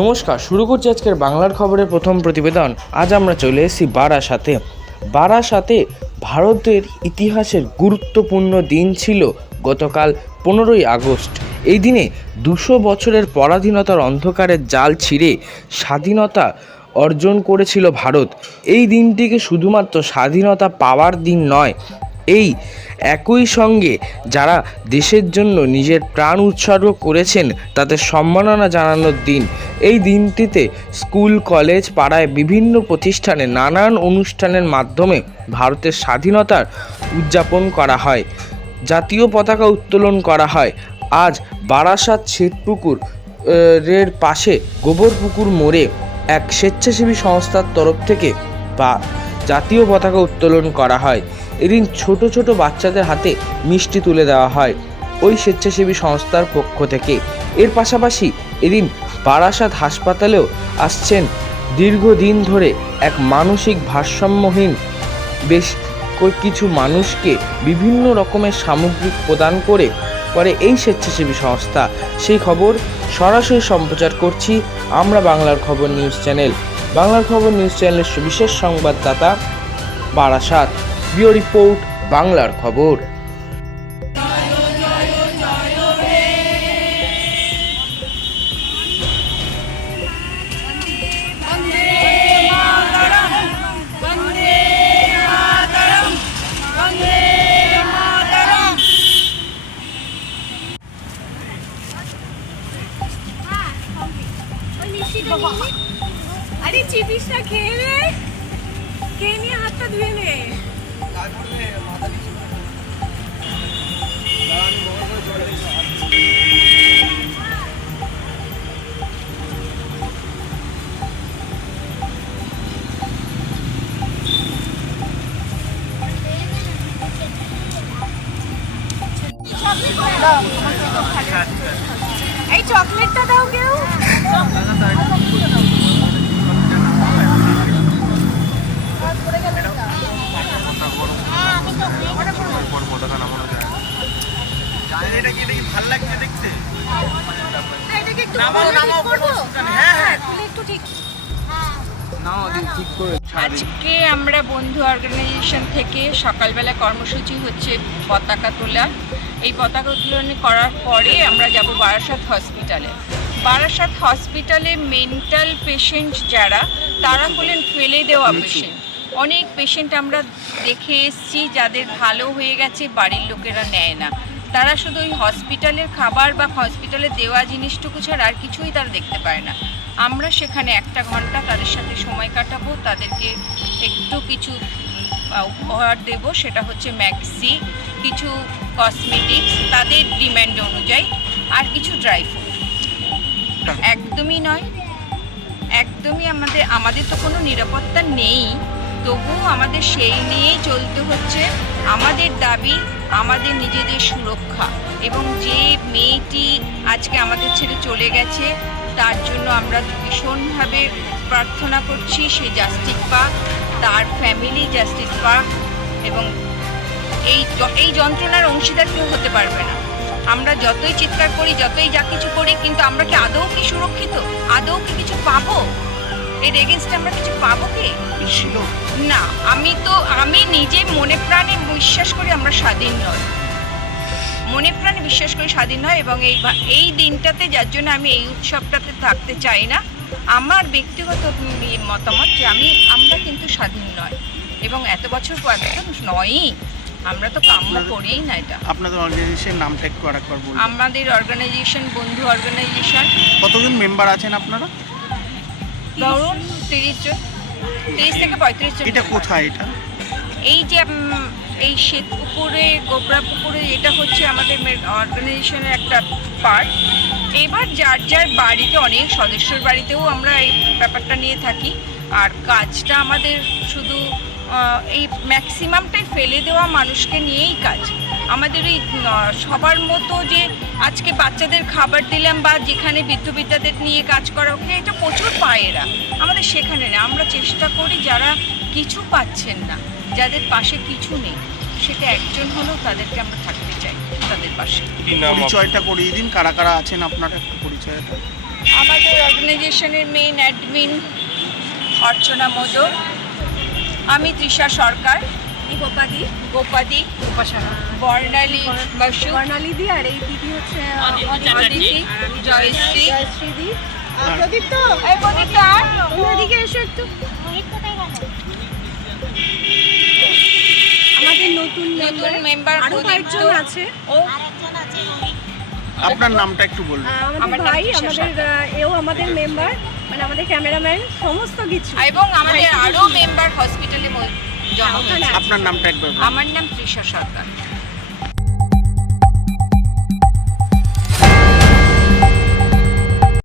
নমস্কার, শুরু করছি আজকের বাংলার খবরের প্রথম প্রতিবেদন। আজ আমরা চলে এসেছি বারাসাতে ভারতের ইতিহাসের গুরুত্বপূর্ণ দিন ছিল গতকাল 15ই আগস্ট। এই দিনে 200 বছরের পরাধীনতার অন্ধকারের জাল ছিঁড়ে স্বাধীনতা অর্জন করেছিল ভারত। এই দিনটিকে শুধুমাত্র স্বাধীনতা পাওয়ার দিন নয়, এই একই সঙ্গে যারা দেশের জন্য নিজের প্রাণ উৎসর্গ করেছেন তাদের সম্মাননা জানানোর দিন। এই দিনটিতে স্কুল, কলেজ, পাড়ায় বিভিন্ন প্রতিষ্ঠানে নানান অনুষ্ঠানের মাধ্যমে ভারতের স্বাধীনতার উদযাপন করা হয়, জাতীয় পতাকা উত্তোলন করা হয়। আজ বারাসাত শ্বেতপুকুর এর পাশে গোবরপুকুর মোড়ে এক স্বেচ্ছাসেবী সংস্থার তরফ থেকে জাতীয় পতাকা উত্তোলন করা হয়। এদিন ছোট ছোট বাচ্চাদের হাতে মিষ্টি তুলে দেওয়া হয় ওই স্বেচ্ছাসেবী সংস্থার পক্ষ থেকে। এর পাশাপাশি এদিন বারাসাত হাসপাতালেও আসছেন দীর্ঘদিন ধরে এক মানসিক ভারসাম্যহীন বেশ কিছু মানুষকে বিভিন্ন রকমের সামগ্রিক প্রদান করে এই স্বেচ্ছাসেবী সংস্থা। সেই খবর সরাসরি সম্প্রচার করছি আমরা বাংলার খবর নিউজ চ্যানেল। বাংলার খবর নিউজ চ্যানেলের বিশেষ সংবাদদাতা বারাসাত। ব্যুরো রিপোর্ট, বাংলার খবর। আরে চিপিসটা খেয়ে নে, খেয়ে নিয়ে হাতটা ধুয়ে নে। এই চকলেটটা দাও কেউ। আজকে আমরা বন্ধু অর্গানাইজেশন থেকে সকালবেলা কর্মসূচি হচ্ছে পতাকা তোলা। এই পতাকা উত্তোলন করার পরে আমরা যাব বারাসাত হসপিটালে। বারাসাত হসপিটালে মেন্টাল পেশেন্ট যারা, তারা হলেন ফেলে দেওয়া পেশেন্ট। অনেক পেশেন্ট আমরা দেখে এসেছি যাদের ভালো হয়ে গেছে, বাড়ির লোকেরা নেয় না। তারা শুধু ওই হসপিটালের খাবার বা হসপিটালে দেওয়া জিনিসটুকু ছাড়া আর কিছুই তারা দেখতে পায় না। আমরা সেখানে 1 ঘন্টা তাদের সাথে সময় কাটাবো, তাদেরকে একটু কিছু উপহার দেব। সেটা হচ্ছে ম্যাক্সি, কিছু কসমেটিক্স তাদের ডিম্যান্ড অনুযায়ী, আর কিছু ড্রাই ফ্রুট। একদমই নয়, একদমই আমাদের তো কোনো নিরাপত্তা নেই, তবুও আমাদের সেই নিয়েই চলতে হচ্ছে। আমাদের দাবি আমাদের নিজেদের সুরক্ষা, এবং যে মেয়েটি আজকে আমাদের ছেড়ে চলে গেছে তার জন্য আমরা ভীষণভাবে প্রার্থনা করছি সে জাস্টিস পাক, তার ফ্যামিলি জাস্টিস পাক, এবং এই যন্ত্রণার অংশীদার কেউ হতে পারবে না। আমরা যতই চিৎকার করি, যতই যা কিছু করি, কিন্তু আমরা কি আদৌ কি সুরক্ষিত? আদৌ কি কিছু পাবো? এর এগেনস্টে আমরা কিছু পাবো কি? না। আমি নিজে মনে প্রাণে বিশ্বাস করি আমরা স্বাধীন নয়, মনে প্রাণে বিশ্বাস করি স্বাধীন নয়। এবং এই দিনটাতে, যার জন্য আমি এই উৎসবটাতে থাকতে চাই না, আমার ব্যক্তিগত মতামত যে আমরা কিন্তু স্বাধীন নয়, এবং এত বছর পর একদম নয়ই, আমরা তো কাম্য করেই না এটা। আপনাদের অর্গানাইজেশনের নামটা একটু আরেকবার বলুন। আমাদের অর্গানাইজেশন বন্ধু অর্গানাইজেশন। কতজন মেম্বার আছেন আপনারা? ধরুন 30 জন, 30 থেকে 35 জন। এটা কোথায়? এটা এই যে এই শ্বেতপুকুরে, গোবরা পুকুরে, এটা হচ্ছে আমাদের অর্গানাইজেশনের একটা পার্ট। এবার যার যার বাড়িতে, অনেক সদস্যর বাড়িতেও আমরা এই ব্যাপারটা নিয়ে থাকি। আর কাজটা আমাদের শুধু এই ম্যাক্সিমামটাই ফেলে দেওয়া মানুষকে নিয়েই কাজ। আমাদের এই সবার মতো যে আজকে বাচ্চাদের খাবার দিলাম বা যেখানে বিদ্যাদের নিয়ে কাজ করা, ওকে এটা প্রচুর পায় এরা, আমাদের সেখানে না। আমরা চেষ্টা করি যারা কিছু পাচ্ছেন না, যাদের পাশে কিছু নেই, সেটা একজন হলেও তাদেরকে আমরা থাকতে চাই তাদের পাশে। পরিচয়টা করিয়ে দিন, কারা কারা আছেন আপনারা, একটু পরিচয়টা। আমাদের অর্গানাইজেশনের মেইন অ্যাডমিন অর্চনা মোদক, আমি তৃষা সরকার, গোপাদি, বর্ণালী বসু, বর্ণালী আর এই দিদি হচ্ছে অদিতি, জয়শ্রী, জয়শ্রীদি আর- এই প্রদীপটা আর? এদিকে এসো একটু। আমাদের নতুন মেম্বার আরো কয়েকজন আছে। ও আপনার নামটা একটু বলবেন। আমাদের আমার নাম ভাই, তৃষা আমাদের সরকার। এও আমাদের মেম্বার, মানে আমাদের ক্যামেরাম্যান, সমস্ত কিছু। এবং আমাদের আরো মেম্বার হসপিটালে জমা হয়েছে। আপনার নামটা একবার বলুন। আমার নাম তৃষা সরকার।